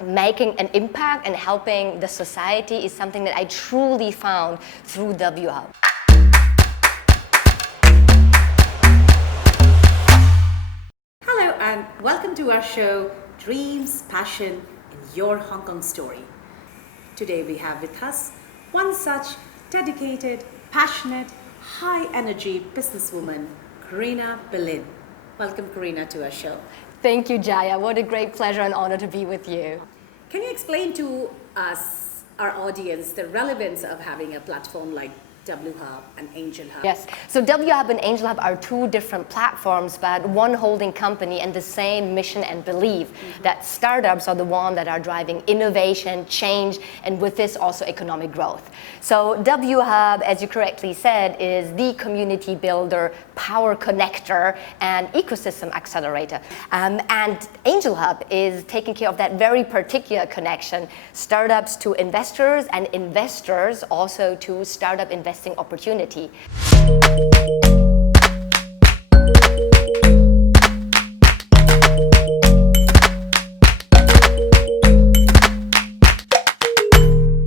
making an impact and helping the society is something that I truly found through 𝑊Hub. Hello and welcome to our show, Dreams, Passion, and Your Hong Kong Story. Today we have with us one such dedicated, passionate, high-energy businesswoman, Karena Belin. Welcome, Karena, to our show. Thank you, Jaya. What a great pleasure and honor to be with you. Can you explain to us, our audience, the relevance of having a platform like 𝑊Hub and AngelHub? Yes, so 𝑊Hub and AngelHub are two different platforms, but one holding company and the same mission and belief that startups are the one that are driving innovation, change, and with this also economic growth. So 𝑊Hub, as you correctly said, is the community builder, power connector, and ecosystem accelerator. And AngelHub is taking care of that very particular connection, startups to investors and investors also to startup investing opportunity.